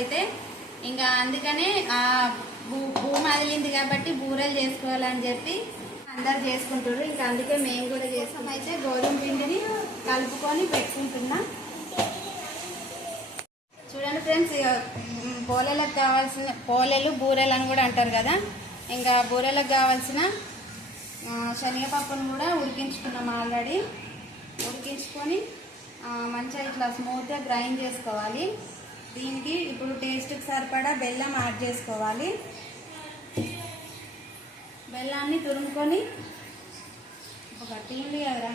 అయితే ఇంకా అందుకనే భూమి అదిలింది కాబట్టి బూరెలు చేసుకోవాలని చెప్పి అందరు చేసుకుంటారు. ఇంకా అందుకే మేము కూడా చేస్తాం. అయితే గోధుమ పిండిని కలుపుకొని పెట్టుకుంటున్నా. చూడండి ఫ్రెండ్స్, పోలేలకు కావాల్సిన పోలేలు బూరెలు అని కూడా అంటారు కదా. ఇంకా బూరెలకు కావాల్సిన శనగపప్పును కూడా ఉడికించుకున్నాం. ఆల్రెడీ ఉడికించుకొని మంచిగా ఇట్లా స్మూత్గా గ్రైండ్ చేసుకోవాలి. దీనికి ఇప్పుడు టేస్ట్కి సరిపడా బెల్లం యాడ్ చేసుకోవాలి. బెల్లాన్ని తురుముకొని ఒక టీంది కదరా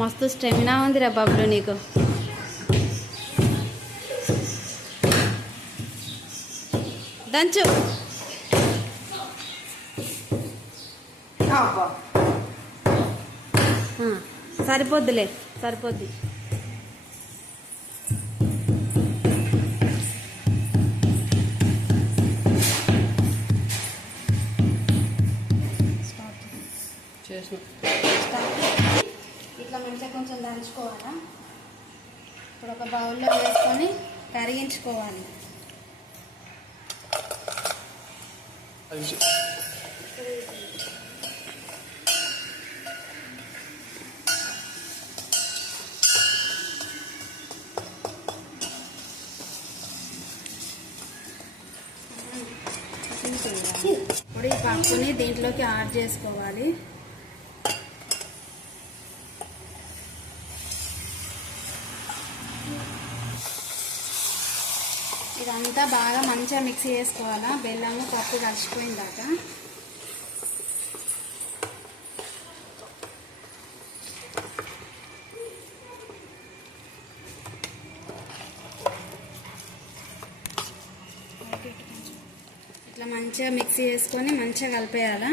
మస్తు స్టెమినా ఉందిరా బబ్లు నీకు. దంచు సరిపోద్దులే, సరిపోద్ది. ఇట్లా మంచిగా కొంచెం దంచుకోవాలా. ఇప్పుడు ఒక బౌల్లో వేసుకొని కరిగించుకోవాలి. ఇప్పుడు ఈ పప్పుని దీంట్లోకి యాడ్ చేసుకోవాలి. ఇదంతా బాగా మంచిగా మిక్స్ చేసుకోవాలా. బెల్లము పప్పు కలిసిపోయిందాక. ఇట్లా మంచిగా మిక్స్ చేసుకొని మంచిగా కలిపేయాలా.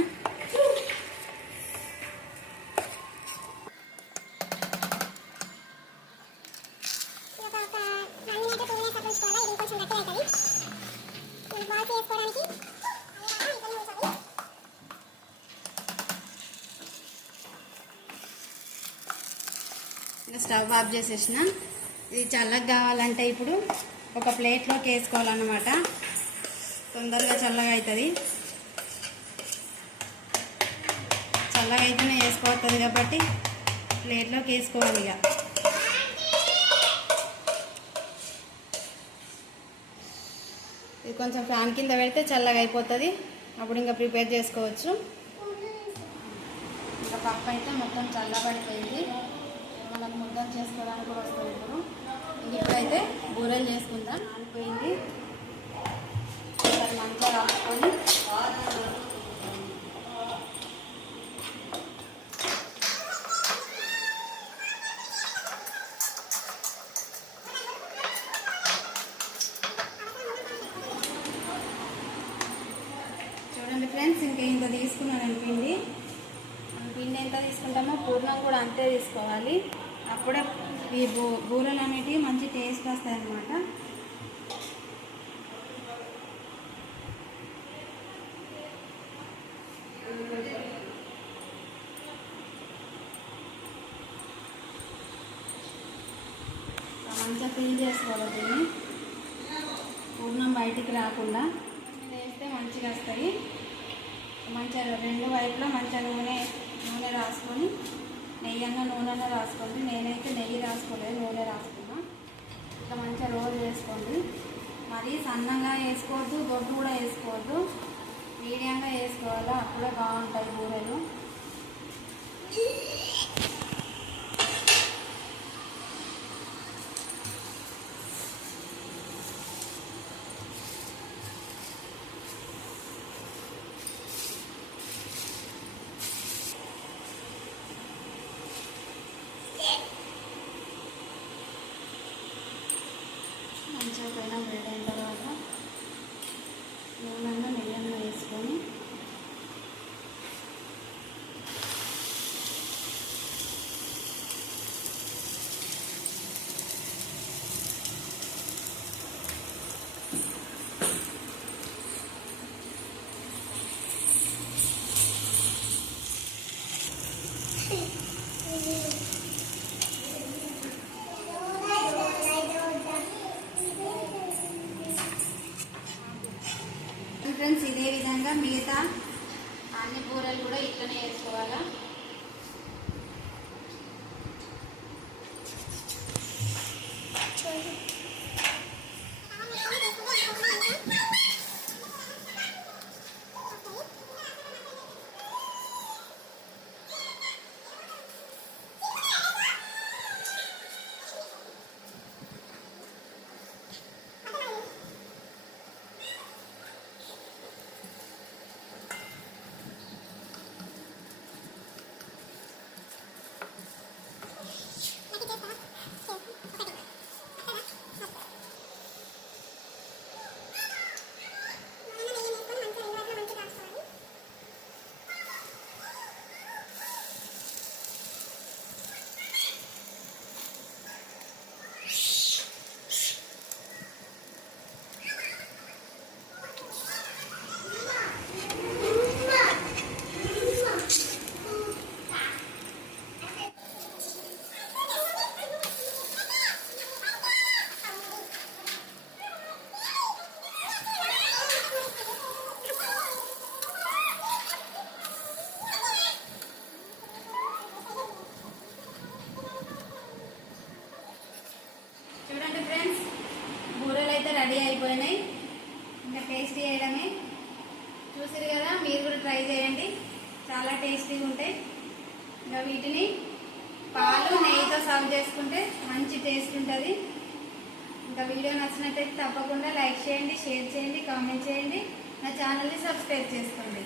స్టవ్ ఆఫ్ చేసేసిన. ఇది చల్లగా కావాలంటే ఇప్పుడు ఒక ప్లేట్లోకి వేసుకోవాలన్నమాట. తొందరగా చల్లగా అవుతుంది. చల్లగా అయితేనే వేసుకోవస్తుంది కాబట్టి ప్లేట్లోకి వేసుకోవాలి. ఇక ఇది కొంచెం ఫ్యాన్ కింద పెడితే చల్లగా అయిపోతుంది. అప్పుడు ఇంకా ప్రిపేర్ చేసుకోవచ్చు. ఇంకా పప్పు అయితే మొత్తం చల్లబడిపోయింది. మనకు ముద్దలు చేసుకోవడానికి కూడా వస్తుంది. ఇప్పుడైతే బూరెలు చేసుకుందాం. ఆనిపోయింది. మంచిగా రాసుకొని చూడండి ఫ్రెండ్స్, ఇంకా ఇంత తీసుకున్నాను పిండి. పిండి ఎంత తీసుకుంటామో పూర్ణం కూడా అంతే తీసుకోవాలి. అప్పుడే ఈ బూరెలు అనేటివి మంచి టేస్ట్ వస్తాయి అన్నమాట. మంచిగా ఫిల్ చేసుకోవాలి. దీన్ని పూర్ణం బయటికి రాకుండా వేస్తే మంచిగా వస్తాయి. మంచిగా రెండు వైపులా మంచిగా నూనె రాసుకొని, నెయ్యి నూనె రాసుకోండి. నేనైతే నెయ్యి రాసుకోలేదు, నూనె రాసుకున్నా. ఇట్లా మంచిగా రోల్ చేసుకోండి. మరీ సన్నగా వేసుకోవద్దు, దొడ్డు కూడా వేసుకోవద్దు. మీడియంగా వేసుకోవాలా, అప్పుడే బాగుంటాయి బూరెలు. మంచిగా పైన వేడి అయిన తర్వాత నూనె నెయ్యి వేసుకొని ఫ్రెండ్స్ ఇదే విధంగా మిగతా అన్ని బూరెలు కూడా ఇట్లనే వేసుకోవాలా. చూడండి ఫ్రెండ్స్, బూరెలు అయితే రెడీ అయిపోయినాయి. ఇంకా టేస్టీ చేయడమే. చూసారు కదా, మీరు కూడా ట్రై చేయండి, చాలా టేస్టీగా ఉంటాయి. ఇంకా వీటిని పాలు నెయ్యితో సర్వ్ చేసుకుంటే మంచి టేస్ట్ ఉంటుంది. ఇంకా వీడియో నచ్చినట్టయితే తప్పకుండా లైక్ చేయండి, షేర్ చేయండి, కామెంట్ చేయండి, నా ఛానల్ని సబ్స్క్రైబ్ చేసుకోండి.